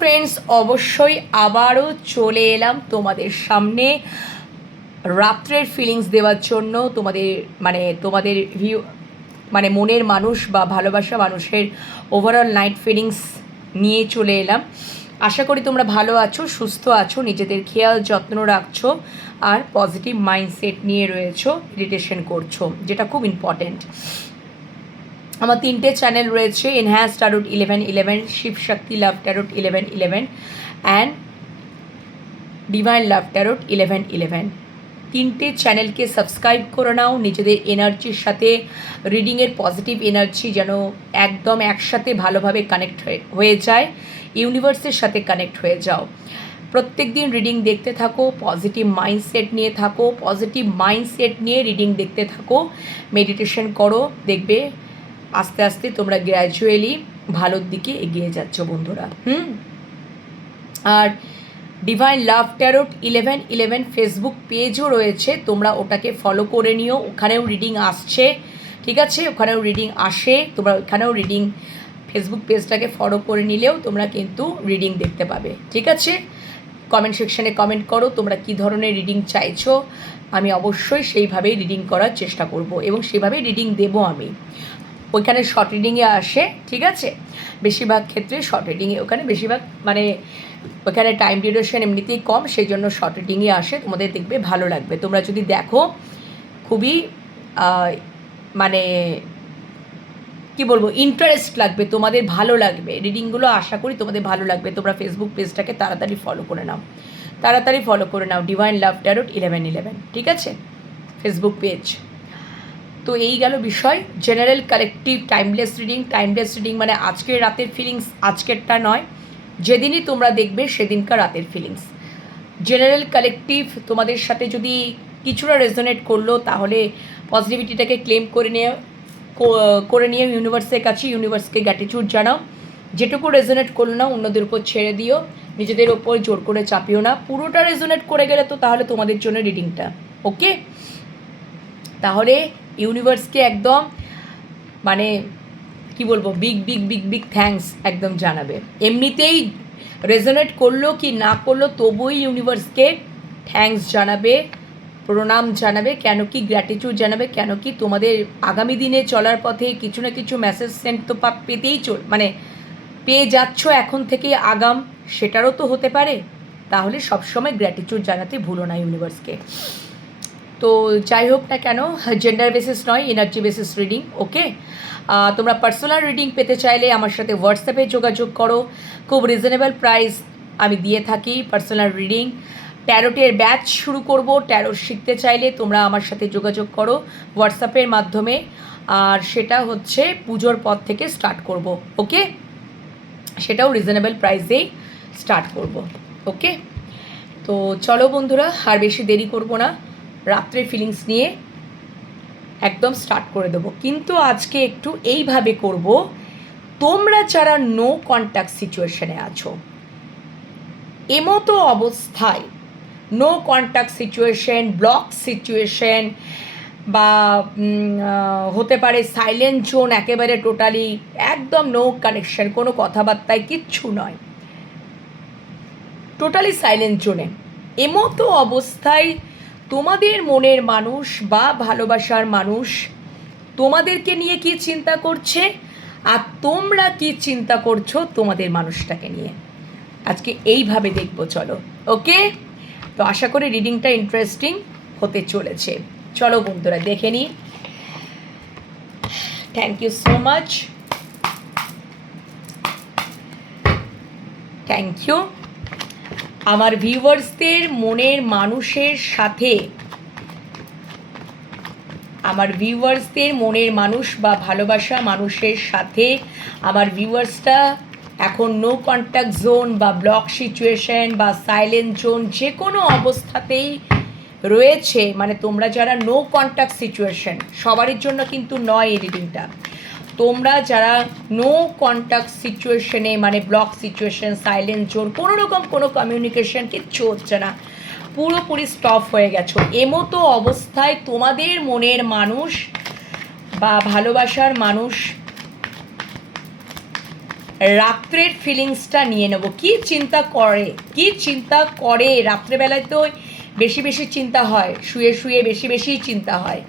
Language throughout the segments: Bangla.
ফ্রেন্ডস, অবশ্যই আবারও চলে এলাম তোমাদের সামনে রাত্রের ফিলিংস দেওয়ার জন্য। তোমাদের ভিউ মনের মানুষ বা ভালোবাসা মানুষের ওভারঅল নাইট ফিলিংস নিয়ে চলে এলাম। আশা করি তোমরা ভালো আছো, সুস্থ আছো, নিজেদের খেয়াল যত্ন রাখছো আর পজিটিভ মাইন্ডসেট নিয়ে রয়েছো, মেডিটেশন করছো, যেটা খুব ইম্পর্ট্যান্ট। আমার 3টে চ্যানেল রয়েছে, enhance tarot 1111, Shiv Shakti love tarot 1111 and divine love tarot 1111। 3টে চ্যানেলকে সাবস্ক্রাইব করে নাও। নিজেদের এনার্জির সাথে রিডিংয়ের পজিটিভ এনার্জি যেন একদম একসাথে ভালোভাবে কানেক্ট হয়ে যায়, ইউনিভার্সের সাথে কানেক্ট হয়ে যাও। প্রত্যেক দিন রিডিং দেখতে থাকো, পজিটিভ মাইন্ডসেট নিয়ে থাকো, পজিটিভ মাইন্ডসেট নিয়ে রিডিং দেখতে থাকো, মেডিটেশন করো, দেখবে আস্তে আস্তে তোমরা গ্র্যাজুয়ালি ভালোর দিকে এগিয়ে যাচ্ছ বন্ধুরা। আর ডিভাইন লাভ ট্যারোট 1111 ফেসবুক পেজও রয়েছে, তোমরা ওটাকে ফলো করে নিও। ওখানেও রিডিং আসছে, ঠিক আছে? ওখানেও রিডিং আসে, তোমরা ওখানেও রিডিং ফেসবুক পেজটাকে ফলো করে নিলেও তোমরা কিন্তু রিডিং দেখতে পাবে, ঠিক আছে? কমেন্ট সেকশানে কমেন্ট করো তোমরা কী ধরনের রিডিং চাইছো, আমি অবশ্যই সেইভাবেই রিডিং করার চেষ্টা করব এবং সেভাবেই রিডিং দেবো আমি। ওইখানে শর্ট রিডিংয়ে আসে, ঠিক আছে? বেশিরভাগ ক্ষেত্রে শর্ট রিডিংয়ে, ওখানে বেশিরভাগ ওখানে টাইম ডিউরেশন এমনিতেই কম, সেই জন্য শর্ট রিডিংয়ে আসে। তোমাদের দেখবে ভালো লাগবে, তোমরা যদি দেখো খুবই কি বলবো, ইন্টারেস্ট লাগবে, তোমাদের ভালো লাগবে রিডিংগুলো। আশা করি তোমাদের ভালো লাগবে। তোমরা ফেসবুক পেজটাকে তাড়াতাড়ি ফলো করে নাও, ডিভাইন লাভ ট্যারোট 1111, ঠিক আছে? Facebook page. তো এই গেল বিষয়। জেনারেল কালেকটিভ টাইমলেস রিডিং মানে আজকের রাতের ফিলিংস, আজকেরটা নয়, যেদিনই তোমরা দেখবে সেদিনকার রাতের ফিলিংস। জেনারেল কালেকটিভ তোমাদের সাথে যদি কিছুটা রেজোনেট করলো, তাহলে পজিটিভিটিটাকে ক্লেম করে নিয়ে ইউনিভার্সের কাছে, ইউনিভার্সকে গ্র্যাটিটিউড জানাও। যেটুকু রেজোনেট করলো না অন্যদের উপর ছেড়ে দিও, নিজেদের ওপর জোর করে চাপিও না। পুরোটা রেজোনেট করে গেলে তো তাহলে তোমাদের জন্য রিডিংটা ওকে। তাহলে ইউনিভার্সকে একদম কি বলবো, বিগ থ্যাঙ্কস একদম জানাবে। এমনিতেই রেজোনেট করলো কি না করলো তবুই ইউনিভার্সকে থ্যাঙ্কস জানাবে, প্রণাম জানাবে। কেন কি গ্র্যাটিটিউড জানাবে, কেন কি তোমাদের আগামী দিনে চলার পথে কিছু না কিছু মেসেজ সেন্ড তো পেয়ে যাচ্ছ এখন থেকে আগাম, সেটারও তো হতে পারে। তাহলে সবসময় গ্র্যাটিটিউড জানাতে ভুলো না ইউনিভার্সকে। তো যাই হোক না কেন, জেন্ডার বেসিস নয়, এনার্জি বেসিস রিডিং, ওকে? তোমরা পার্সোনাল রিডিং পেতে চাইলে আমার সাথে হোয়াটসঅ্যাপে যোগাযোগ করো। খুব রিজনেবল প্রাইস আমি দিয়ে থাকি পার্সোনাল রিডিং। ট্যারোটের ব্যাচ শুরু করব, ট্যারোট শিখতে চাইলে তোমরা আমার সাথে যোগাযোগ করো হোয়াটসঅ্যাপের মাধ্যমে। আর সেটা হচ্ছে পুজোর পর থেকে স্টার্ট করব, ওকে? সেটাও রিজনেবল প্রাইসেই স্টার্ট করব, ওকে? তো চলো বন্ধুরা, আর বেশি দেরি করব না, রাত্রে ফিলিংস নিয়ে একদম স্টার্ট করে দেবো। কিন্তু আজকে একটু এইভাবে করব, তোমরা যারা নো কন্ট্যাক্ট সিচুয়েশনে আছো, এমতো অবস্থায়, no contact situation, block situation, বা হতে পারে সাইলেন্ট জোন, একেবারে টোটালি একদম নো কানেকশন, কোনো কথাবার্তায় কিচ্ছু নয়, টোটালি সাইলেন্ট জোনে, এমতো অবস্থায় তোমাদের মনের মানুষ বা ভালোবাসার মানুষ তোমাদেরকে নিয়ে কি চিন্তা করছে আর তোমরা কি চিন্তা করছো তোমাদের মানুষটাকে নিয়ে, আজকে এইভাবে দেখবো। চলো, ওকে? তো আশা করি রিডিংটা ইন্টারেস্টিং হতে চলেছে। চলো বন্ধুরা দেখে নিই। Thank you so much, thank you. আমার ভিউয়ার্সদের মনের মানুষের সাথে, আমার ভিউয়ার্সদের মনের মানুষ বা ভালোবাসা মানুষের সাথে আমার ভিউয়ার্সটা এখন নো কন্ট্যাক্ট জোন বা ব্লক সিচুয়েশন বা সাইলেন্ট জোন যে কোনো অবস্থাতেই রয়েছে। মানে তোমরা যারা নো কন্ট্যাক্ট সিচুয়েশন, সবারই জন্য কিন্তু নয় এই রিডিংটা, তোমরা যারা নো কন্ট্যাক্ট সিচুয়েশনে, মানে ব্লক সিচুয়েশন, সাইলেন্ট জোন, কোনো রকম কোনো কমিউনিকেশন কিচ্ছু হচ্ছে না, পুরোপুরি স্টপ হয়ে গেছো, এমতো অবস্থায় তোমাদের মনের মানুষ বা ভালোবাসার মানুষ রাত্রের ফিলিংসটা নিয়ে নেব। কি চিন্তা করে রাত্রেবেলায় তো বেশি বেশি চিন্তা হয়, শুয়ে শুয়ে বেশি বেশি চিন্তা হয়,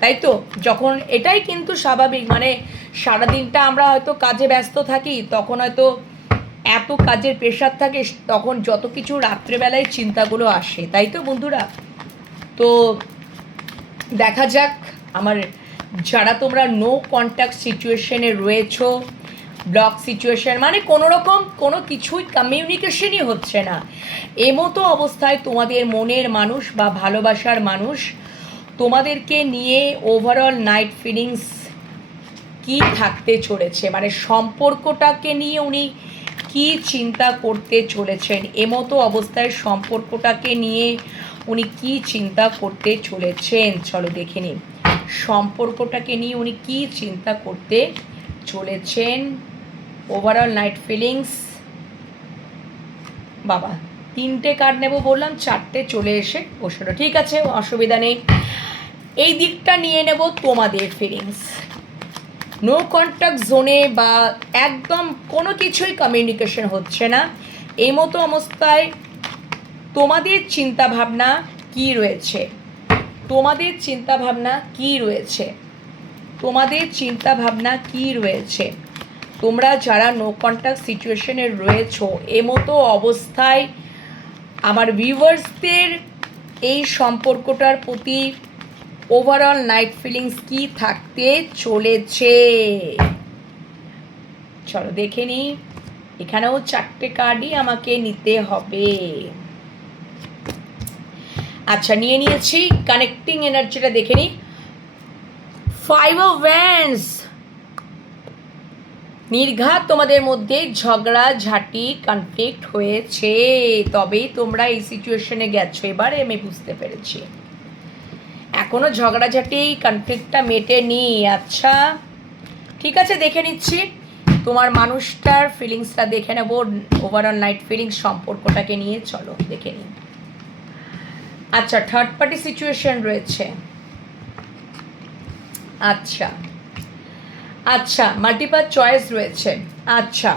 তাই তো? যখন এটাই কিন্তু স্বাভাবিক, মানে সারাদিনটা আমরা হয়তো কাজে ব্যস্ত থাকি, তখন হয়তো এত কাজের প্রেশার থাকে, তখন যত কিছু রাত্রেবেলায় চিন্তাগুলো আসে, তাই তো বন্ধুরা? তো দেখা যাক আমার যারা তোমরা নো কন্ট্যাক্ট সিচুয়েশনে রয়েছো, ব্লক সিচুয়েশন, মানে কোনো রকম কোনো কিছুই কমিউনিকেশনই হচ্ছে না, এমতো অবস্থায় তোমাদের মনের মানুষ বা ভালোবাসার মানুষ তোমাদেরকে নিয়ে ওভারঅল নাইট ফিলিংস কি থাকতে চলেছে, মানে সম্পর্কটাকে নিয়ে উনি কি চিন্তা করতে চলেছেন, এমতো অবস্থায় সম্পর্কটাকে নিয়ে উনি কি চিন্তা করতে চলেছেন, চলো দেখে নিন সম্পর্কটাকে নিয়ে উনি কি চিন্তা করতে চলেছেন। ওভারঅল নাইট ফিলিংস, বাবা 3টে কার্ড নেব বললাম, 4টে চলে এসে বসলো, ঠিক আছে অসুবিধা নেই। এই দিকটা নিয়ে নেব তোমাদের ফিলিংস। নো কন্ট্যাক্ট জোনে বা একদম কোনো কিছুই কমিউনিকেশন হচ্ছে না, এই মতো অবস্থায় তোমাদের চিন্তাভাবনা কি রয়েছে, তোমাদের চিন্তাভাবনা কি রয়েছে, তোমাদের চিন্তাভাবনা কি রয়েছে, তোমরা যারা নো কন্ট্যাক্ট সিচুয়েশনে রয়েছো, এমতো অবস্থায় আমার ভিউয়ার্সদের এই সম্পর্কটার প্রতি ওভারঅল নাইট ফিলিংস কি থাকতে চলেছে, চলো দেখে নিই। এখানেও 4টে কার্ডই আমাকে নিতে হবে। আচ্ছা নিয়ে নিয়েছি, কানেক্টিং এনার্জিটা দেখে নিই। 5 অফ ওয়ান্ডস, নির্ঘাত তোমাদের মধ্যে ঝগড়াঝাটি কনফ্লিক্ট হয়েছে, তবেই তোমরা এই সিচুয়েশনে গেছো, এবারে আমি বুঝতে পেরেছি এখনো ঝগড়াঝাটি কনফ্লিক্টটা মেটেনি। আচ্ছা ঠিক আছে, দেখে নিচ্ছি তোমার মানুষটার ফিলিংসটা দেখে নেব, ওভারঅল নাইট ফিলিংস সম্পর্কটাকে নিয়ে, চলো দেখে নিই। আচ্ছা থার্ড পার্টি সিচুয়েশন রয়েছে, আচ্ছা আচ্ছা মাল্টিপল চয়েস রয়েছে, আচ্ছা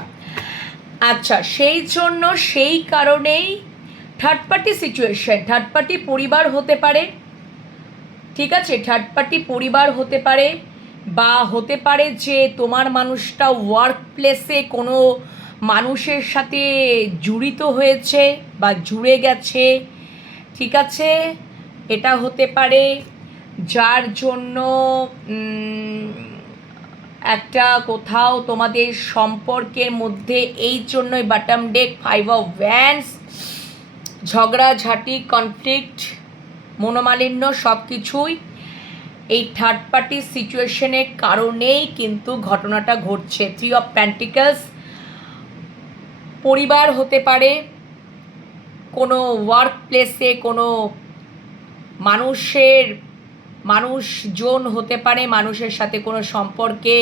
আচ্ছা সেই জন্য সেই কারণেই third party situation, third party পরিবার হতে পারে, ঠিক আছে থার্ড পার্টি পরিবার হতে পারে, বা হতে পারে যে তোমার মানুষটা ওয়ার্ক প্লেসে কোনো মানুষের সাথে জড়িত হয়েছে বা জুড়ে গেছে, ঠিক আছে এটা হতে পারে, যার জন্য একটা কোথাও তোমাদের সম্পর্কের মধ্যে এই জন্যই বটম ডেক 5 অফ ওয়ান্ডস, ঝগড়াঝাটি কনফ্লিক্ট মনোমালিন্য সব কিছুই এই থার্ড পার্টি সিচুয়েশনের কারণেই কিন্তু ঘটনাটা ঘটছে। 3 অফ পেন্টিকলস, পরিবার হতে পারে, কোনো ওয়ার্ক প্লেসে কোনো মানুষজন হতে পারে, মানুষের সাথে কোনো সম্পর্কে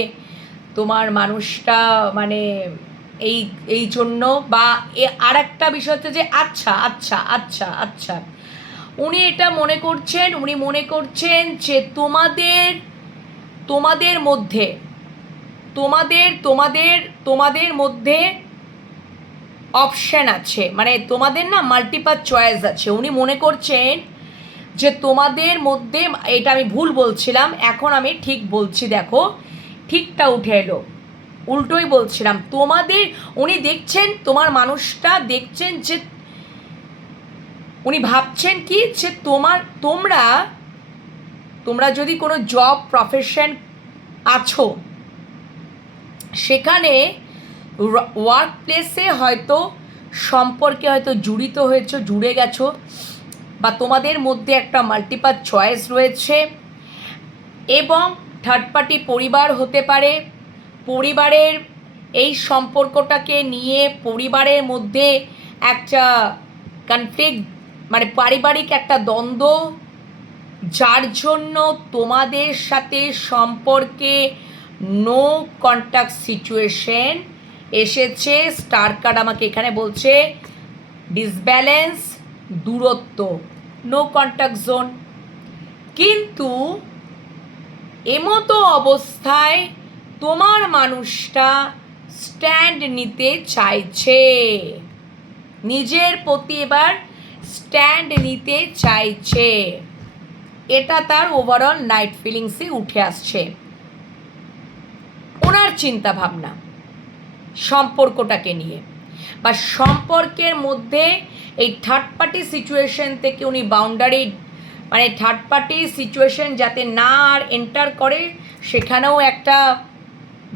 তোমার মানুষটা মানে এই জন্য, বা আর একটা বিষয় হচ্ছে যে আচ্ছা আচ্ছা আচ্ছা আচ্ছা উনি এটা মনে করছেন যে তোমাদের মধ্যে তোমাদের মধ্যে অপশান আছে, মানে তোমাদের না মাল্টিপল চয়েস আছে, উনি মনে করছেন যে তোমাদের মধ্যে, এটা আমি ভুল বলছিলাম এখন আমি ঠিক বলছি, দেখো ঠিকটা উঠে এলো, উল্টোই বলছিলাম, উনি দেখছেন তোমার মানুষটা দেখছেন যে উনি ভাবছেন কি যে তোমরা যদি কোনো জব প্রফেশন আছো, সেখানে ওয়ার্ক প্লেসে হয়তো সম্পর্কে হয়তো জুড়ে গেছো, বা তোমাদের মধ্যে একটা মাল্টিপল চয়েস রয়েছে, এবং থার্ড পার্টি পরিবার হতে পারে, পরিবারের এই সম্পর্কটাকে নিয়ে পরিবারের মধ্যে একটা কনফ্লিক্ট, মানে পারিবারিক একটা দ্বন্দ্ব, যার জন্য তোমাদের সাথে সম্পর্কে নো কন্ট্যাক্ট সিচুয়েশন এসেছে। স্টার কার্ড আমাকে এখানে বলছে ডিসব্যালেন্স, দূরত্ব, নো কন্ট্যাক্ট জোন, কিন্তু এমতো অবস্থায় তোমার মানুষটা স্ট্যান্ড নিতে চাইছে, নিজের প্রতি এবার স্ট্যান্ড নিতে চাইছে। এটা তার ওভারঅল নাইট ফিলিংসে উঠে আসছে। ওনার চিন্তা ভাবনা সম্পর্কটাকে নিয়ে বা সম্পর্কের মধ্যে এই থার্ড পার্টি সিচুয়েশন থেকে উনি বাউন্ডারি, মানে থার্ড পার্টি সিচুয়েশন যাতে না আর এন্টার করে সেখানেও একটা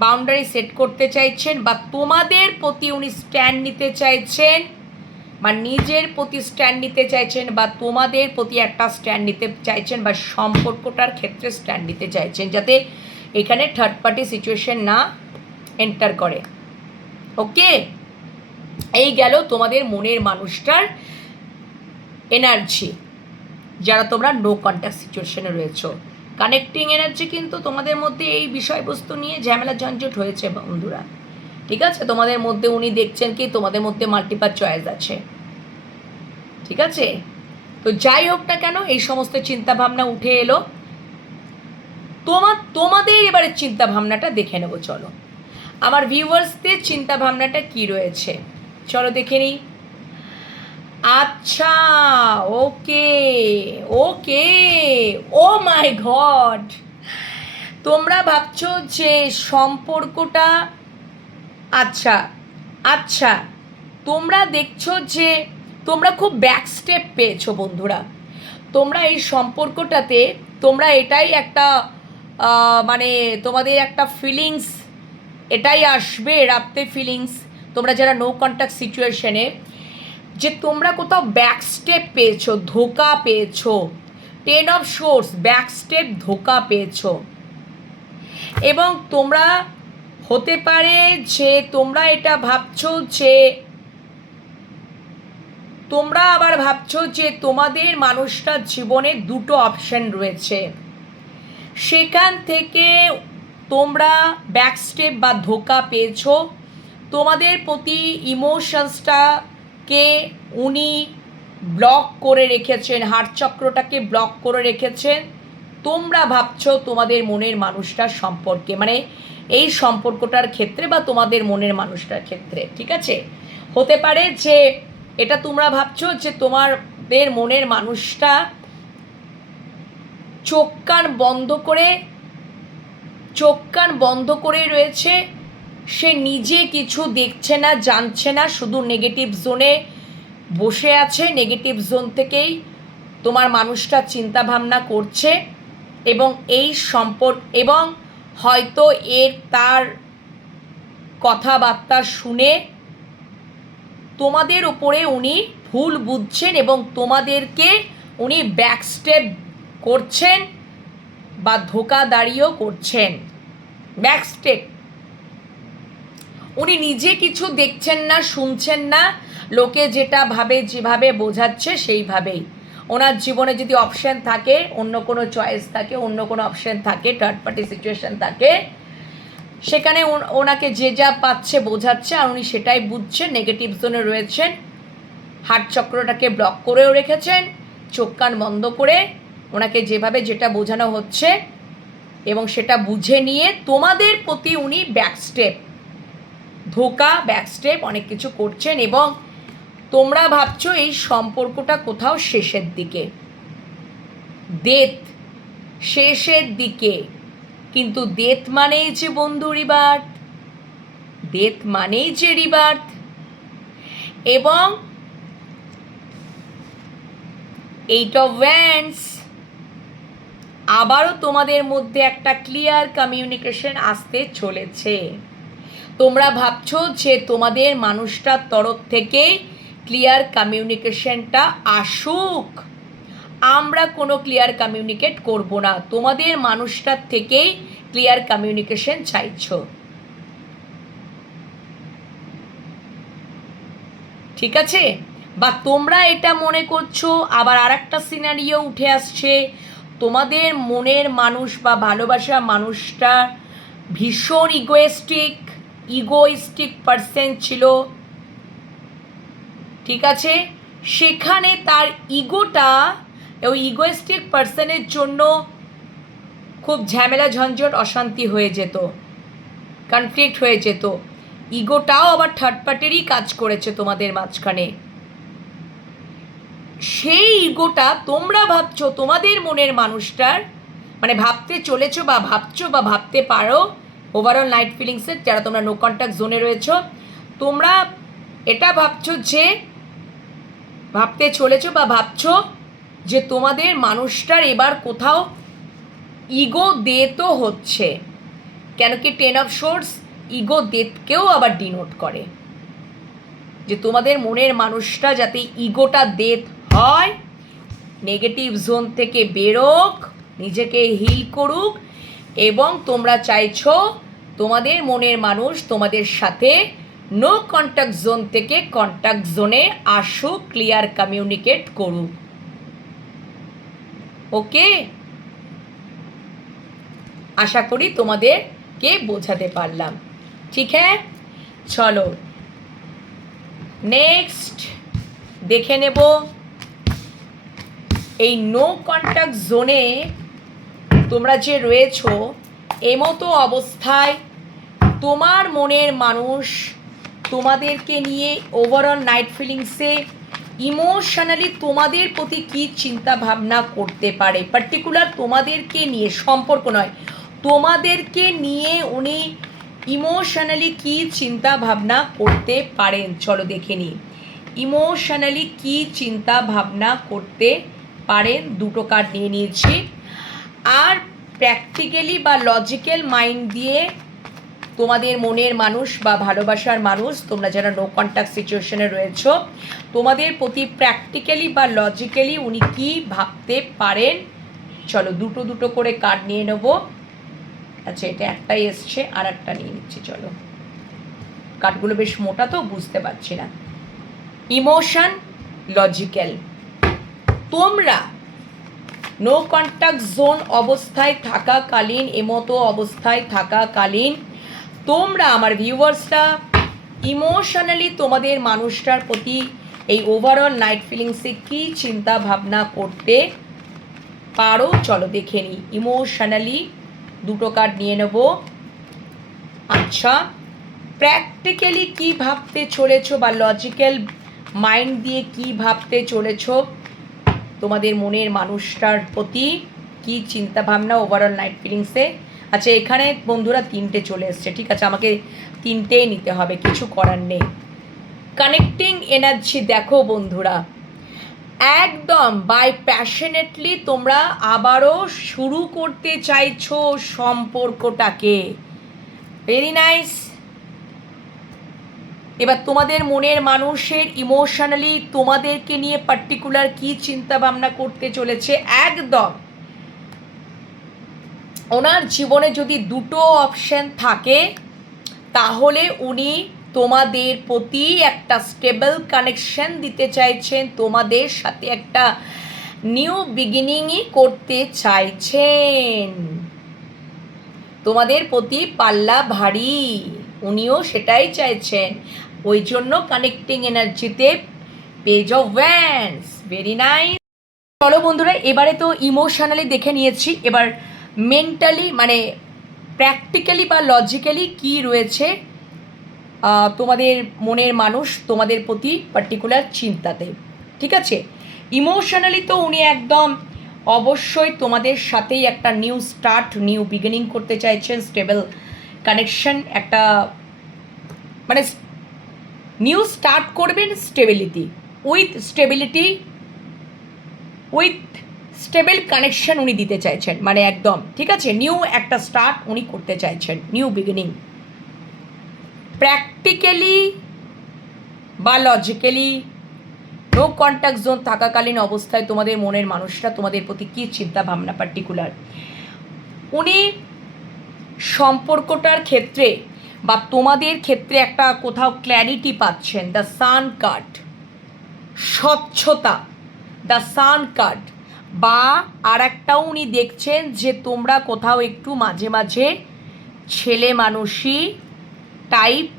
বাউন্ডারি সেট করতে চাইছেন, বা তোমাদের প্রতি উনি স্ট্যান্ড নিতে চাইছেন, বা নিজের প্রতি স্ট্যান্ড নিতে চাইছেন, বা তোমাদের প্রতি একটা স্ট্যান্ড নিতে চাইছেন, বা সম্পর্কটার ক্ষেত্রে স্ট্যান্ড নিতে চাইছেন যাতে এখানে থার্ড পার্টি সিচুয়েশন না এন্টার করে। ওকে, এই গেল তোমাদের মনের মানুষটার এনার্জি, যারা তোমরা নো কন্ট্যাক্ট সিচুয়েশনে রয়েছো। কানেক্টিং এনার্জি কিন্তু তোমাদের মধ্যে এই বিষয়বস্তু নিয়ে ঝামেলা ঝঞ্ঝট হয়েছে বন্ধুরা, ঠিক আছে? তোমাদের মধ্যে উনি দেখছেন কি তোমাদের মধ্যে মাল্টিপাল চয়েস আছে, ঠিক আছে? তো যাই হোক না কেন, এই সমস্ত চিন্তাভাবনা উঠে এলো। তোমাদের এবারে চিন্তাভাবনাটা দেখে নেবো। চলো, আমার ভিউয়ার্সদের চিন্তাভাবনাটা কি রয়েছে চলো দেখে নিই। আচ্ছা, ওকে ওকে, ও মাই গড, তোমরা ভাবছো যে সম্পর্কটা, আচ্ছা আচ্ছা, তোমরা দেখছো যে তোমরা খুব ব্যাক স্টেপ পেয়েছো বন্ধুরা। তোমরা এই সম্পর্কটাতে তোমরা এটাই একটা মানে তোমাদের একটা ফিলিংস এটাই আসবে, রাত্রে ফিলিংস, তোমরা যারা নো কন্ট্যাক্ট সিচুয়েশনে, যে তোমরা কোথাও ব্যাক স্টেপ পেয়েছো, ধোকা পেয়েছো। 10 অফ সোর্স, ব্যাক স্টেপ, ধোকা পেয়েছো। এবং তোমরা হতে পারে যে তোমরা এটা ভাবছো যে, তোমরা আবার ভাবছো যে তোমাদের মানুষটার জীবনে দুটো অপশন রয়েছে, সেখান থেকে তোমরা ব্যাক স্টেপ বা ধোকা পেয়েছো। তোমাদের প্রতি ইমোশনসটাকে উনি ব্লক করে রেখেছেন, হার্টচক্রটাকে ব্লক করে রেখেছেন। তোমরা ভাবছো তোমাদের মনের মানুষটার সম্পর্কে, মানে এই সম্পর্কটার ক্ষেত্রে বা তোমাদের মনের মানুষটার ক্ষেত্রে, ঠিক আছে? হতে পারে যে এটা তোমরা ভাবছো যে তোমাদের মনের মানুষটা চোখ কান বন্ধ করে রয়েছে, সে নিজে কিছু দেখছে না, জানছে না, শুধু নেগেটিভ জোনে বসে আছে। নেগেটিভ জোন থেকেই তোমার মানুষটা চিন্তা ভাবনা করছে, এবং এই সম্পর্ক, এবং হয়তো তার কথাবার্তা শুনে তোমাদের উপরে উনি ভুল বুঝছেন এবং তোমাদেরকে উনি ব্যাক স্টেপ করছেন বা ধোকাদারিও করছেন। ব্যাক স্টেপ, উনি নিজে কিছু দেখছেন না, শুনছেন না, লোকে যেটা ভাবে, যেভাবে বোঝাচ্ছে সেইভাবেই। ওনার জীবনে যদি অপশান থাকে, অন্য কোনো চয়েস থাকে, অন্য কোনো অপশান থাকে, থার্ড পার্টি সিচুয়েশান থাকে, সেখানে ওনাকে যে যা পাচ্ছে বোঝাচ্ছে, আর উনি সেটাই বুঝছেন। নেগেটিভ জোনে রয়েছেন, হার্ট চক্রটাকে ব্লক করেও রেখেছেন, চোখ কান বন্ধ করে ওনাকে যেভাবে যেটা বোঝানো হচ্ছে এবং সেটা বুঝে নিয়ে তোমাদের প্রতি উনি ব্যাক স্টেপ, ধোকা, ব্যাক স্টেপ অনেক কিছু করছেন। এবং তোমরা ভাবছো এই সম্পর্কটা কোথাও শেষের দিকে, ডেথ, শেষের দিকে। কিন্তু ডেথ মানেই যে বন্ধু রিবার্থ, ডেথ মানেই যে রিবার্থ। এবং 8 অফ ওয়ান্ডস, আবারও তোমাদের মধ্যে একটা ক্লিয়ার কমিউনিকেশন আসতে চলেছে। তোমরা ভাবছো যে তোমাদের মানুষটার তরফ থেকে ক্লিয়ার কমিউনিকেশনটা আসুক, আমরা কোনো ক্লিয়ার কমিউনিকেট করব না, তোমাদের মানুষটার থেকেই ক্লিয়ার কমিউনিকেশন চাইছো, ঠিক আছে? বা তোমরা এটা মনে করছো, আবার আর একটা সিনারিও উঠে আসছে, তোমাদের মনের মানুষ বা ভালোবাসা মানুষটা ভীষণ ইগোইস্টিক পার্সন ছিল, ঠিক আছে? সেখানে তার ইগোটা, ওই ইগোইস্টিক পার্সনের জন্য খুব ঝামেলা ঝঞ্ঝট অশান্তি হয়ে যেত, কনফ্লিক্ট হয়ে যেত। ইগোটাও আবার থার্ড পার্টিরই কাজ করেছে তোমাদের মাঝখানে। সেই ইগোটা তোমরা ভাবছো তোমাদের মনের মানুষটার, মানে ভাবতে চলেছো বা ভাবছো বা ভাবতে পারো ওভারঅল নাইট ফিলিংসের যারা তোমরা নো কন্ট্যাক্ট জোনে রয়েছো, তোমরা এটা ভাবছো যে ভাবতে চলেছো বা ভাবছো যে তোমাদের মানুষটার এবার কোথাও ইগো ডেথও হচ্ছে। কেন কি 10 অফ সোর্স ইগো ডেথকেও আবার ডিনোট করে, যে তোমাদের মনের মানুষটা যাতে ইগোটা ডেথ হয়, নেগেটিভ জোন থেকে বেরোক, নিজেকে হিল করুক, এবং তোমরা চাইছো তোমাদের মনের মানুষ তোমাদের সাথে নো কন্ট্যাক্ট জোন থেকে কন্ট্যাক্ট জোনে আসুক, ক্লিয়ার কমিউনিকেট করুক। ওকে, আশা করি তোমাদেরকে বোঝাতে পারলাম। ঠিক হ্যাঁ, চলো নেক্সট দেখে নেব এই নো কন্ট্যাক্ট জোনে তোমরা যে রয়েছো, এমতো অবস্থায় তোমার মনের মানুষ তোমাদেরকে নিয়ে ওভারঅল নাইট ফিলিংসে ইমোশনালি তোমাদের প্রতি কী চিন্তা ভাবনা করতে পারে, পার্টিকুলার তোমাদেরকে নিয়ে, সম্পর্ক নয়, তোমাদেরকে নিয়ে উনি ইমোশনালি কী চিন্তা ভাবনা করতে পারেন। চলো দেখে নিই ইমোশনালি কী চিন্তা ভাবনা করতে পারেন। দুটো কার্ড নিয়ে নিয়েছি। আর প্র্যাকটিক্যালি বা লজিক্যাল মাইন্ড দিয়ে তোমাদের মনের মানুষ বা ভালোবাসার মানুষ, তোমরা যারা নো কন্ট্যাক্ট সিচুয়েশনে রয়েছো, তোমাদের প্রতি প্র্যাকটিক্যালি বা লজিক্যালি উনি কী ভাবতে পারেন। চলো দুটো দুটো করে কার্ড নিয়ে নেব। আচ্ছা, এটা একটাই এসছে, আর একটা নিয়ে নিচ্ছি। চলো, কার্ডগুলো বেশ মোটা তো বুঝতে পারছি না। Emotion, logical. তোমরা নো কন্ট্যাক্ট জোন অবস্থায় থাকাকালীন, এমতো অবস্থায় থাকাকালীন তোমরা আমার ভিউয়ার্সরা ইমোশনালি তোমাদের মানুষটার প্রতি এই ওভারঅল নাইট ফিলিংসে কী চিন্তা ভাবনা করতে পারো। চলো দেখে নিই। ইমোশনালি দুটো কার্ড নিয়ে নেব। আচ্ছা, প্র্যাকটিক্যালি কী ভাবতে চলেছো বা লজিক্যাল মাইন্ড দিয়ে কী ভাবতে চলেছো তোমাদের মনের মানুষটার প্রতি কী চিন্তাভাবনা ওভারঅল নাইট ফিলিংসে। আচ্ছা, এখানে বন্ধুরা তিনটে চলে এসছে। ঠিক আছে, আমাকে তিনটেই নিতে হবে, কিছু করার নেই। কানেক্টিং এনার্জি দেখো বন্ধুরা, একদম বাই প্যাশনেটলি তোমরা আবারও শুরু করতে চাইছো সম্পর্কটাকে। Very nice. এবার তোমাদের মনের মানুষের ইমোশনালি তোমাদেরকে নিয়ে পার্টিকুলার কী চিন্তা ভাবনা করতে চলেছে। একদম ওনার জীবনে যদি দুটো অপশন থাকে, তাহলে উনি তোমাদের প্রতি একটা স্টেবল কানেকশন দিতে চাইছেন, তোমাদের সাথে একটা নিউ বিগিনিংই করতে চাইছেন। তোমাদের প্রতি পাল্লা ভারী, উনিও সেটাই চাইছেন। ওই জন্য কানেক্টিং এনার্জিতে page of wands. Very nice. চলো বন্ধুরা, এবারে তো ইমোশনালি দেখে নিয়েছি, এবার মেন্টালি মানে প্র্যাকটিক্যালি বা লজিক্যালি কী রয়েছে তোমাদের মনের মানুষ তোমাদের প্রতি পার্টিকুলার চিন্তাতে। ঠিক আছে, ইমোশনালি তো উনি একদম অবশ্যই তোমাদের সাথেই একটা নিউ স্টার্ট, নিউ বিগিনিং করতে চাইছেন, স্টেবল কানেকশন, একটা মানে নিউ স্টার্ট করবেন, স্টেবিলিটি উইথ স্টেবল কানেকশন উনি দিতে চাইছেন, মানে একদম ঠিক আছে, নিউ একটা স্টার্ট উনি করতে চাইছেন, নিউ বিগিনিং। প্র্যাকটিক্যালি বা লজিক্যালি নো কন্ট্যাক্ট জোন থাকাকালীন অবস্থায় তোমাদের মনের মানুষরা তোমাদের প্রতি কী চিন্তা ভাবনা পার্টিকুলার, উনি সম্পর্কটার ক্ষেত্রে বা তোমাদের ক্ষেত্রে একটা কোথাও ক্ল্যারিটি পাচ্ছেন। দ্য সান কার্ড, স্বচ্ছতা, দ্য সান কার্ড। বা আর একটাও উনি দেখছেন যে তোমরা কোথাও একটু মাঝে মাঝে ছেলে মানুষই টাইপ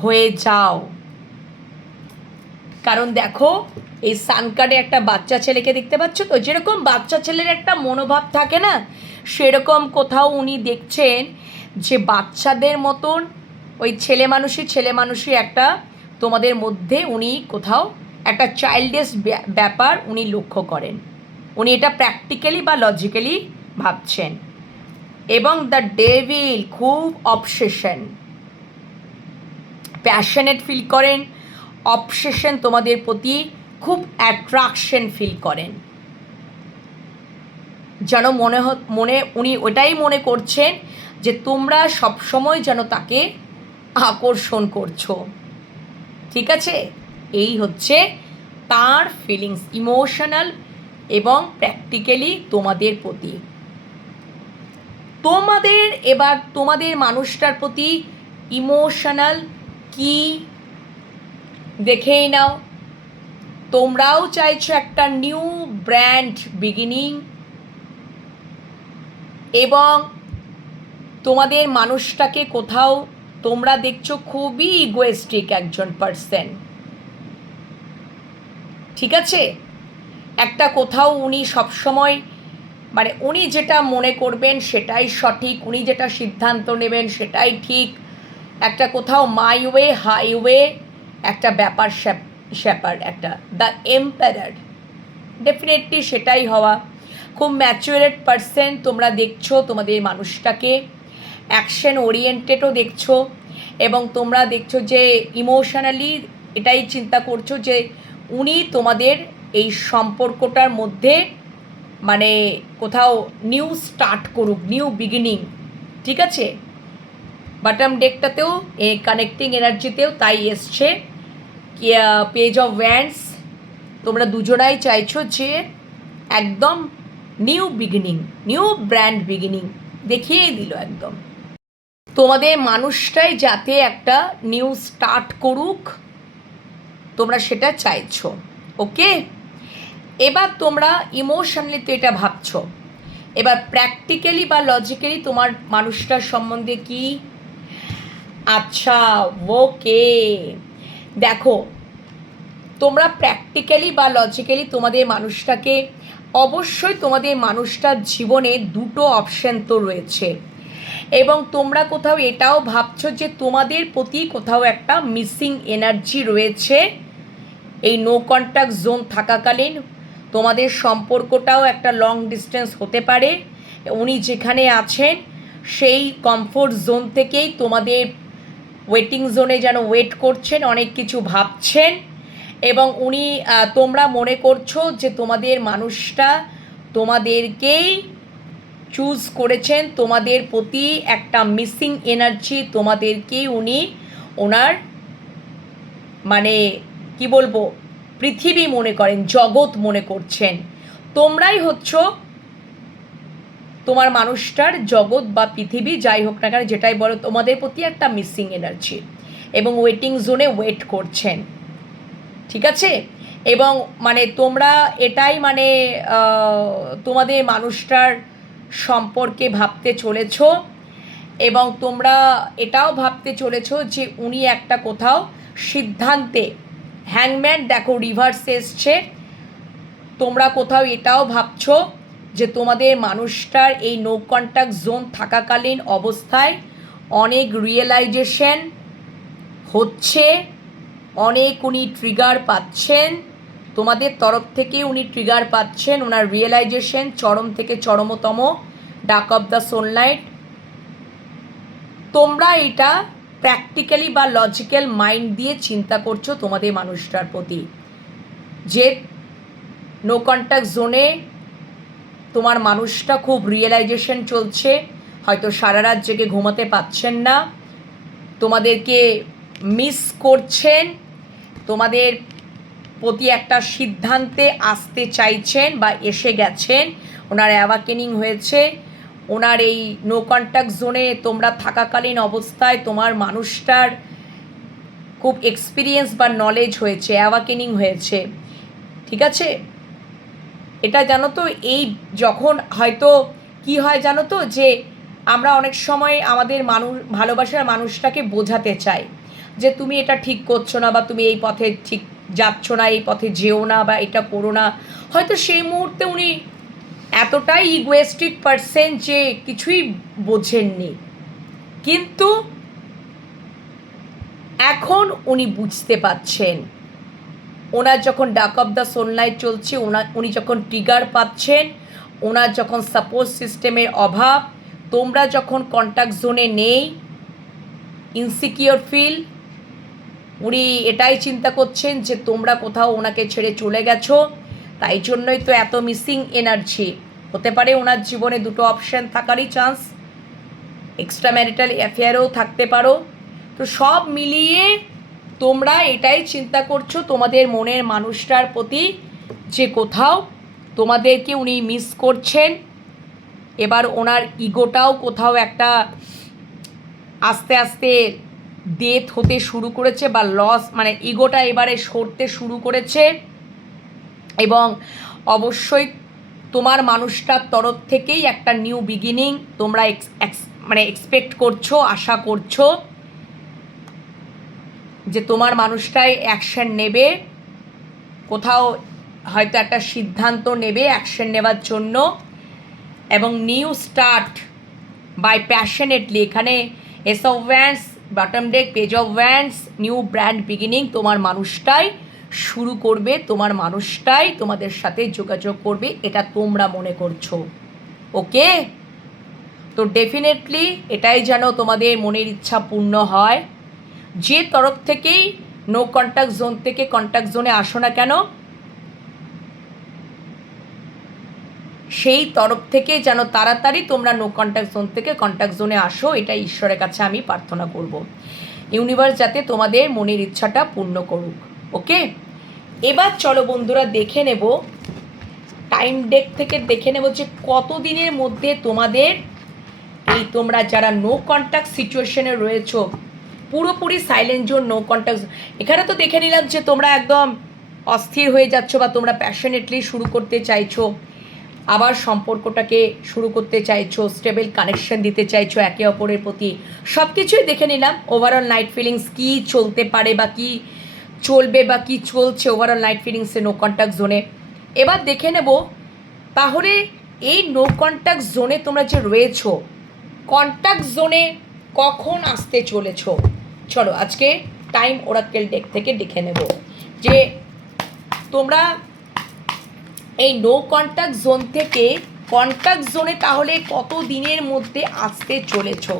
হয়ে যাও। কারণ দেখো, এই সান কার্ডে একটা বাচ্চা ছেলেকে দেখতে পাচ্ছ তো, যেরকম বাচ্চা ছেলের একটা মনোভাব থাকে না, সেরকম কোথাও উনি দেখছেন যে বাচ্চাদের মতন ওই ছেলে মানুষই একটা তোমাদের মধ্যে উনি কোথাও একটা চাইল্ডিশ ব্যাপার উনি লক্ষ্য করেন, উনি এটা প্র্যাকটিক্যালি বা লজিক্যালি ভাবছেন। এবং দ্য ডেভিল খুব অবসেশন, প্যাশনেট ফিল করেন, অবসেশন তোমাদের প্রতি, খুব অ্যাট্রাকশন ফিল করেন, যেন মনে উনি ওটাই মনে করছেন যে তোমরা সবসময় যেন তাকে আকর্ষণ করছো। ঠিক আছে, এই হচ্ছে তার ফিলিংস, ইমোশনাল এবং প্র্যাকটিক্যালি তোমাদের প্রতি। তোমাদের এবার তোমাদের মানুষটার প্রতি ইমোশনাল কি দেখেই নাও। তোমরাও চাইছো একটা নিউ ব্র্যান্ড বিগিনিং, এবং তোমাদের মানুষটাকে কোথাও তোমরা দেখছো খুবই ইগোয়েস্টিক একজন পার্সন। ঠিক আছে, একটা কোথাও উনি সবসময় মানে উনি যেটা মনে করবেন সেটাই সঠিক, উনি যেটা সিদ্ধান্ত নেবেন সেটাই ঠিক, একটা কোথাও মাই ওয়ে হাইওয়ে একটা ব্যাপার স্যাপার একটা দ্য এম্পায়ার, ডেফিনেটলি সেটাই হওয়া। খুব ম্যাচুরেট পার্সন তোমরা দেখছো তোমাদের মানুষটাকে, অ্যাকশন ওরিয়েন্টেডও দেখছো, এবং তোমরা দেখছো যে ইমোশনালি এটাই চিন্তা করছো যে উনি তোমাদের এই সম্পর্কটার মধ্যে মানে কোথাও নিউ স্টার্ট করুক, নিউ বিগিনিং। ঠিক আছে, বটম ডেকটাতেও কানেক্টিং এনার্জিতেও তাই এসছে পেজ অফ ওয়ান্ডস। তোমরা দুজনাই চাইছো যে একদম new beginning, new brand beginning দেখিয়ে দিল একদম। তোমাদের মানুষটাই যাতে একটা নিউ স্টার্ট করুক তোমরা সেটা চাইছো। ওকে, এবার তোমরা ইমোশনালি তো এটা ভাবছো, এবার প্র্যাকটিক্যালি বা লজিক্যালি তোমার মানুষটার সম্বন্ধে কি। আচ্ছা, ওকে, দেখো তোমরা প্র্যাকটিক্যালি বা লজিক্যালি তোমাদের মানুষটাকে, অবশ্যই তোমাদের মানুষটার জীবনে দুটো অপশান তো রয়েছে, এবং তোমরা কোথাও এটাও ভাবছো যে তোমাদের প্রতি কোথাও একটা মিসিং এনার্জি রয়েছে এই নো কন্ট্যাক্ট জোন থাকাকালীন। তোমাদের সম্পর্কটাও একটা লং ডিস্টেন্স হতে পারে, উনি যেখানে আছেন সেই কমফোর্ট জোন থেকেই তোমাদের ওয়েটিং জোনে যেন ওয়েট করছেন, অনেক কিছু ভাবছেন, এবং উনি তোমরা মনে করছো যে তোমাদের মানুষটা তোমাদেরকেই চুজ করেছেন, তোমাদের প্রতি একটা মিসিং এনার্জি, তোমাদেরকেই উনি ওনার মানে কি বলবো পৃথিবী মনে করেন, জগৎ মনে করছেন। তোমরাই হচ্ছ তোমার মানুষটার জগৎ বা পৃথিবী, যাই হোক না কেন যেটাই বলো, তোমাদের প্রতি একটা মিসিং এনার্জি, এবং ওয়েটিং জোনে ওয়েট করছেন। ঠিক আছে, এবং মানে তোমরা এটাই মানে তোমাদের মানুষটার সম্পর্কে ভাবতে চলেছ, এবং তোমরা এটাও ভাবতে চলেছ যে উনি একটা কোথাও সিদ্ধান্তে, হ্যাংম্যান দেখো রিভার্স এসছে, তোমরা কোথাও এটাও ভাবছো যে তোমাদের মানুষটার এই নো কন্ট্যাক্ট জোন থাকাকালীন অবস্থায় অনেক রিয়েলাইজেশন হচ্ছে, অনেক উনি ট্রিগার পাচ্ছেন, তোমাদের তরফ থেকে উনি ট্রিগার পাচ্ছেন, ওনার রিয়েলাইজেশন চরম থেকে চরমতম, ডাক অফ দ্য সোলনাইট। তোমরা এটা প্র্যাকটিক্যালি বা লজিক্যাল মাইন্ড দিয়ে চিন্তা করছো তোমাদের মানুষটার প্রতি, যে নো কন্ট্যাক্ট জোনে তোমার মানুষটা খুব রিয়েলাইজেশন চলছে, হয়তো সারা রাত জেগে ঘুমাতে পাচ্ছেন না, তোমাদেরকে মিস করছেন, তোমাদের প্রতি একটা সিদ্ধান্তে আসতে চাইছেন বা এসে গেছেন, ওনার অ্যাওয়াকেনিং হয়েছে, ওনার এই নো কন্ট্যাক্ট জোনে তোমরা থাকাকালীন অবস্থায় তোমার মানুষটার খুব এক্সপিরিয়েন্স বা নলেজ হয়েছে, অ্যাওয়াকেনিং হয়েছে। ঠিক আছে, এটা জানো তো, এই যখন হয়তো কি হয় জানো তো, যে আমরা অনেক সময় আমাদের ভালোবাসার মানুষটাকে বোঝাতে চাই যে তুমি এটা ঠিক করছো না, বা তুমি এই পথে ঠিক যাচ্ছ না, এই পথে যেও না, বা এটা করো না। হয়তো সেই মুহূর্তে উনি এতটাই ইগোয়েস্টিক পার্সন যে কিছুই বোঝেননি, কিন্তু এখন উনি বুঝতে পাচ্ছেন, ওনার যখন ডাক অফ দ্য সোলনাইট চলছে, উনি যখন ট্রিগার পাচ্ছেন, ওনার যখন সাপোর্ট সিস্টেমের অভাব, তোমরা যখন কন্ট্যাক্ট জোনে নেই, ইনসিকিওর ফিল, উনি এটাই চিন্তা করছেন যে তোমরা কোথাও ওনাকে ছেড়ে চলে গেছো, তাই জন্যই তো এত মিসিং এনার্জি। হতে পারে ওনার জীবনে দুটো অপশান থাকারই চান্স, এক্সট্রা ম্যারিটাল অ্যাফেয়ারও থাকতে পারো। তো সব মিলিয়ে তোমরা এটাই চিন্তা করছো তোমাদের মনের মানুষটার প্রতি যে কোথাও তোমাদেরকে উনি মিস করছেন। এবার ওনার ইগোটাও কোথাও একটা আস্তে আস্তে ডেথ হতে শুরু করেছে, বা লস, মানে ইগোটা এবারে সরতে শুরু করেছে। এবং অবশ্যই তোমার মানুষটার তরফ থেকেই একটা নিউ বিগিনিং তোমরা এক্সপেক্ট করছো, আশা করছো যে তোমার মানুষটাই অ্যাকশন নেবে, কোথাও হয়তো একটা সিদ্ধান্ত নেবে অ্যাকশন নেওয়ার জন্য। এবং নিউ স্টার্ট বাই প্যাশনেটলি, এখানে S of wands, bottom day, page of once, new brand beginning তোমার মানুষটাই শুরু করবে, তোমার মানুষটাই তোমাদের সাথে যোগাযোগ করবে, এটা তোমরা মনে করছো। ওকে, তো ডেফিনেটলি এটাই যেন তোমাদের মনের ইচ্ছা পূর্ণ হয়। যে তরফ থেকেই নো কন্ট্যাক্ট জোন থেকে কন্ট্যাক্ট জোনে আসো না কেন, সেই তরফ থেকে যেন তাড়াতাড়ি তোমরা নো কন্ট্যাক্ট জোন থেকে কন্ট্যাক্ট জোনে আসো, এটা ঈশ্বরের কাছে আমি প্রার্থনা করব। ইউনিভার্স যাতে তোমাদের মনের ইচ্ছাটা পূর্ণ করুক। ওকে, এবার চলো বন্ধুরা দেখে নেব টাইম ডেক থেকে, দেখে নেব যে কত দিনের মধ্যে তোমাদের এই তোমরা যারা নো কন্ট্যাক্ট সিচুয়েশনে রয়েছো, পুরোপুরি সাইলেন্ট জোন, নো কন্ট্যাক্ট, এখানে তো দেখে নিলাম যে তোমরা একদম অস্থির হয়ে যাচ্ছ, বা তোমরা প্যাশনেটলি শুরু করতে চাইছো, আবার সম্পর্কটাকে শুরু করতে চাইছো, স্টেবল কানেকশন দিতে চাইছো একে অপরের প্রতি, সব কিছুই দেখে নিলাম। ওভারঅল নাইট ফিলিংস কী চলতে পারে, বা কী চলবে, বা কী চলছে ওভারঅল নাইট ফিলিংসে নো কন্ট্যাক্ট জোনে। এবার দেখে নেব তাহলে এই নো কন্ট্যাক্ট জোনে তোমরা যে রয়েছো, কন্ট্যাক্ট জোনে কখন আসতে চলেছো। চলো আজকে টাইম ওরাকেল ডেক থেকে দেখে নেব যে তোমরা এই নো কন্ট্যাক্ট জোন থেকে কন্ট্যাক্ট জোনে তাহলে কত দিনের মধ্যে আসতে চলেছো,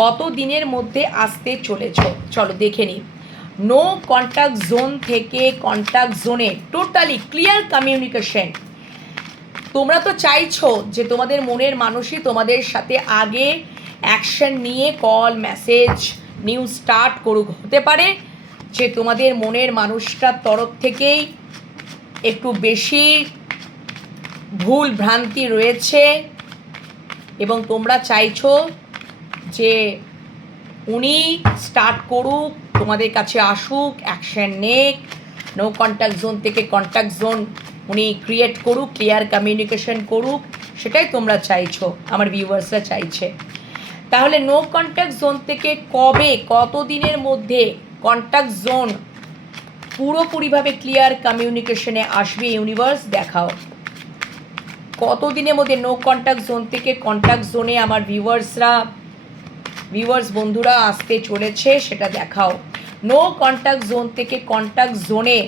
কত দিনের মধ্যে আসতে চলেছো। চলো দেখে নিই। নো কন্ট্যাক্ট জোন থেকে কন্ট্যাক্ট জোনে টোটালি ক্লিয়ার কমিউনিকেশন। তোমরা তো চাইছো যে তোমাদের মনের মানুষই তোমাদের সাথে আগে অ্যাকশন নিয়ে কল, মেসেজ, নিউ স্টার্ট করুক। হতে পারে যে তোমাদের মনের মানুষটার তরফ থেকেই একটু বেশি ভুল ভ্রান্তি রয়েছে, এবং তোমরা চাইছো যে উনি স্টার্ট করুক, তোমাদের কাছে আসুক, অ্যাকশন নেক, নো কন্ট্যাক্ট জোন থেকে কন্ট্যাক্ট জোন উনি ক্রিয়েট করুক, ক্লিয়ার কমিউনিকেশন করুক, সেটাই তোমরা চাইছো, আমার ভিউয়ার্সরা চাইছে। তাহলে নো কন্ট্যাক্ট জোন থেকে কবে, কত দিনের মধ্যে কন্ট্যাক্ট জোন পুরোপুরিভাবে ক্লিয়ার কমিউনিকেশনে আসবে ইউনিভার্স দেখাও। কত দিনের মধ্যে নো কন্ট্যাক্ট জোন থেকে কন্ট্যাক্ট জোনে আমার ভিউয়ার্স বন্ধুরা আসতে চলেছে, সেটা দেখাও। নো কন্ট্যাক্ট জোন থেকে কন্ট্যাক্ট জোনে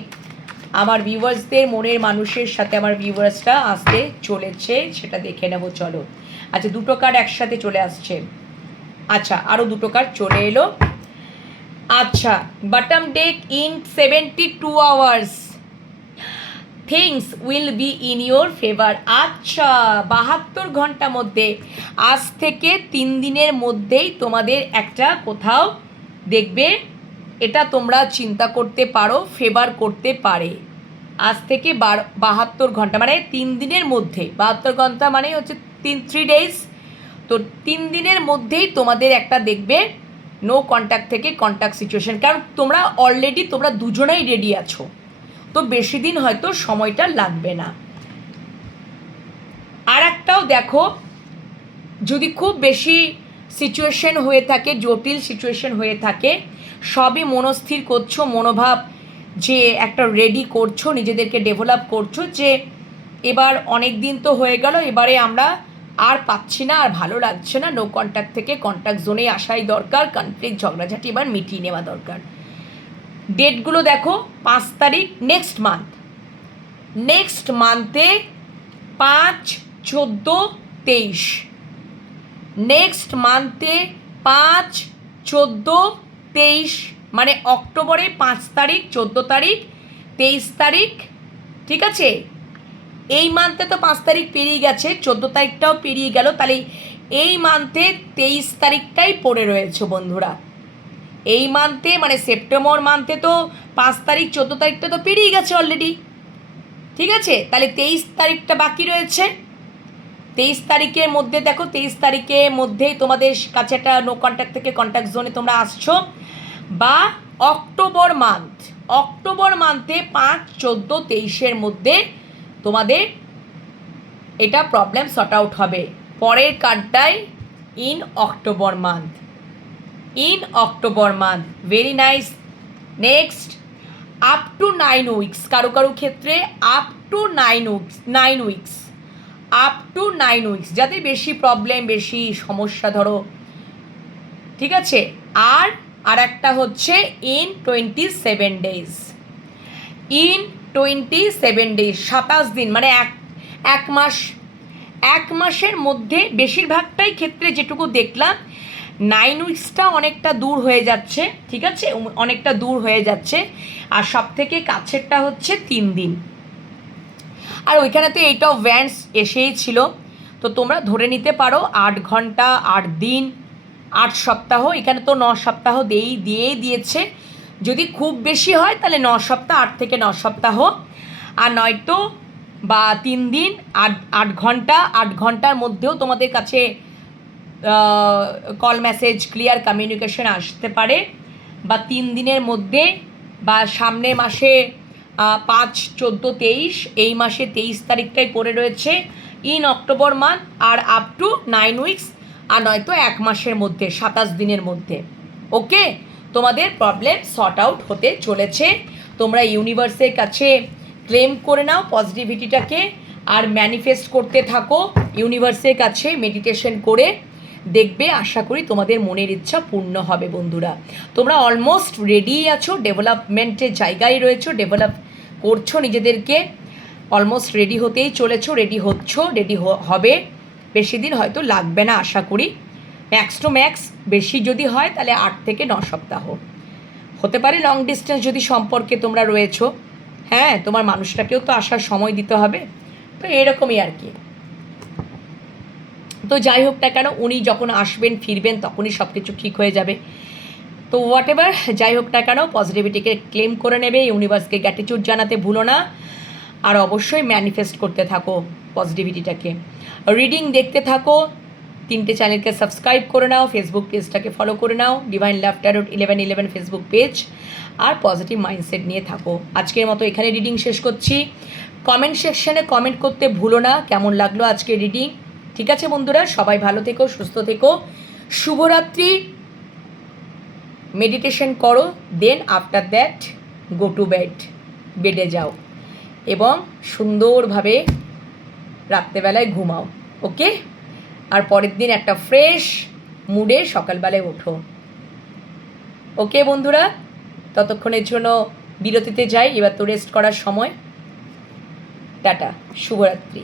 আমার ভিউয়ার্সদের মনের মানুষের সাথে আমার ভিউয়ার্সরা আসতে চলেছে, সেটা দেখে নেব। চলো আচ্ছা, দুটো কার্ড একসাথে চলে আসছে। আচ্ছা, আরও দুটো কার্ড চলে এলো। আচ্ছা, bottom deck in 72 hours things will be in your favour. আচ্ছা, 72 ঘন্টার মধ্যে, আজ থেকে 3 দিনের মধ্যেই তোমাদের একটা কোথাও দেখবে, এটা তোমরা চিন্তা করতে পারো, ফেভার করতে পারে। আজ থেকে 72 ঘন্টা মানে 3 দিনের মধ্যে, 72 ঘন্টা মানে হচ্ছে 3 ডেজ, তো 3 দিনের মধ্যেই তোমাদের একটা দেখবে নো কন্ট্যাক্ট থেকে কন্ট্যাক্ট সিচুয়েশন। কারণ তোমরা অলরেডি তোমরা দুজনেই রেডি আছো, তো বেশি দিন হয়তো সময়টা লাগবে না। আর একটাও দেখো, যদি খুব বেশি সিচুয়েশন হয়ে থাকে, জটিল সিচুয়েশন হয়ে থাকে, সবই মনস্থির করছো, মনোভাব যে একটা রেডি করছো, নিজেদেরকে ডেভেলপ করছো যে এবার অনেক দিন তো হয়ে গেল, এবারে আমরা আর পাচ্ছি না, আর ভালো লাগছে না, নো কন্ট্যাক্ট থেকে কন্ট্যাক্ট জোনে আসাই দরকার, কনফ্লিক্ট ঝগড়াঝাটি এবার মিটিয়ে নেওয়া দরকার। ডেটগুলো দেখো, 5 তারিখ নেক্সট মান্থে 5, 14, 23, নেক্সট মান্থে 5, 14, 23, মানে অক্টোবরে 5 তারিখ, 14 তারিখ, 23 তারিখ, ঠিক আছে? এই মান্থে তো 5 তারিখ পেরিয়ে গেছে, 14 তারিখটাও পেরিয়ে গেল, তাহলে এই মান্থে 23 তারিখটাই পড়ে রয়েছে বন্ধুরা। এই মান্থে মানে সেপ্টেম্বর মান্থে তো 5 তারিখ 14 তারিখটা তো পেরিয়ে গেছে অলরেডি, ঠিক আছে? তাহলে 23 তারিখটা বাকি রয়েছে। 23 তারিখের মধ্যে দেখো, 23 তারিখের মধ্যেই তোমাদের কাছে একটা নো কন্ট্যাক্ট থেকে কন্ট্যাক্ট জোনে তোমরা আসছো, বা অক্টোবর মান্থে 5, 14, 23-এর মধ্যে তোমাদের এটা প্রবলেম সর্ট আউট হবে। পরের কার্ডটাই in October month, very nice. Next, up to 9 weeks, কারো ক্ষেত্রে আপ টু 9 উইকস, যাদের বেশি প্রবলেম, বেশি সমস্যা ধরো, ঠিক আছে? আর একটা হচ্ছে ইন 27 ডেজ, 27 দিন, মানে এক মাসের মধ্যে বেশিরভাগটাই ক্ষেত্রে যেটুকু দেখলাম 9 উইকসটা অনেকটা দূর হয়ে যাচ্ছে, ঠিক আছে? অনেকটা দূর হয়ে যাচ্ছে। আর সব থেকে কাছেরটা হচ্ছে 3 দিন। আর ওইখানে তো 8 অফ ওয়ান্ডস এসেই ছিল, তো তোমরা ধরে নিতে পারো 8 ঘন্টা, 8 দিন, 8 সপ্তাহ। এখানে তো 9 সপ্তাহ দিয়েছে। যদি খুব বেশি হয় তাহলে 9 সপ্তাহ, 8 থেকে 9 সপ্তাহ, আর নয়তো বা 3 দিন, 8 ঘন্টা, 8 ঘন্টার মধ্যেও তোমাদের কাছে কল মেসেজ ক্লিয়ার কমিউনিকেশন আসতে পারে, বা 3 দিনের মধ্যে, বা সামনের মাসে 5, 14, 23, এই মাসে 23 তারিখটাই পড়ে রয়েছে ইন অক্টোবর মান্থ, আর আপ টু 9 উইকস, আর নয়তো 1 মাসের মধ্যে 27 দিনের মধ্যে। ওকে, তোমাদের প্রবলেম সর্ট আউট হতে চলেছে। তোমরা ইউনিভার্সের কাছে ক্লেম করে নাও পজিটিভিটিটাকে, আর ম্যানিফেস্ট করতে থাকো ইউনিভার্সের কাছে মেডিটেশন করে, দেখবে আশা করি তোমাদের মনের ইচ্ছা পূর্ণ হবে বন্ধুরা। তোমরা অলমোস্ট রেডি আছো, ডেভেলপমেন্টের জায়গায় রয়েছো, ডেভেলপ করছো নিজেদেরকে, অলমোস্ট রেডি হতেই চলেছো, রেডি হবে। বেশি দিন হয়তো লাগবে না আশা করি, ম্যাক্স টু ম্যাক্স বেশি যদি হয় তাহলে 8 থেকে 9 সপ্তাহ হতে পারে। লং ডিস্টেন্স যদি সম্পর্কে তোমরা রয়েছো, হ্যাঁ, তোমার মানুষটাকেও তো আসার সময় দিতে হবে, তো এরকমই আর কি। তো যাই হোক না কেন, উনি যখন আসবেন ফিরবেন তখনই সব কিছু ঠিক হয়ে যাবে। তো হোয়াট এভার যাই হোক না কেন, পজিটিভিটিকে ক্লেম করে নেবে, ইউনিভার্সকে গ্র্যাটিটিউড জানাতে ভুলো না, আর অবশ্যই ম্যানিফেস্ট করতে থাকো পজিটিভিটিটাকে। রিডিং দেখতে থাকো, 3টে চ্যানেলকে সাবস্ক্রাইব করে নাও, ফেসবুক পেজটাকে ফলো করে নাও, divine love tarot 1111 Facebook page, আর পজিটিভ মাইন্ডসেট নিয়ে থাকো। আজকের মতো এখানে রিডিং শেষ করছি। কমেন্ট সেকশানে কমেন্ট করতে ভুলো না কেমন লাগলো আজকের রিডিং। ঠিক আছে বন্ধুরা, সবাই ভালো থেকো, সুস্থ থেকো, শুভরাত্রি। মেডিটেশন করো, then after that go to বেডে যাও, এবং সুন্দরভাবে রাত্রেবেলায় ঘুমাও। ওকে, আর পরের দিন একটা ফ্রেশ মুডে সকালবেলায় ওঠো। ওকে বন্ধুরা, ততক্ষণের জন্য বিরতিতে যাই, এবার তো রেস্ট করার সময়। টাটা, শুভরাত্রি।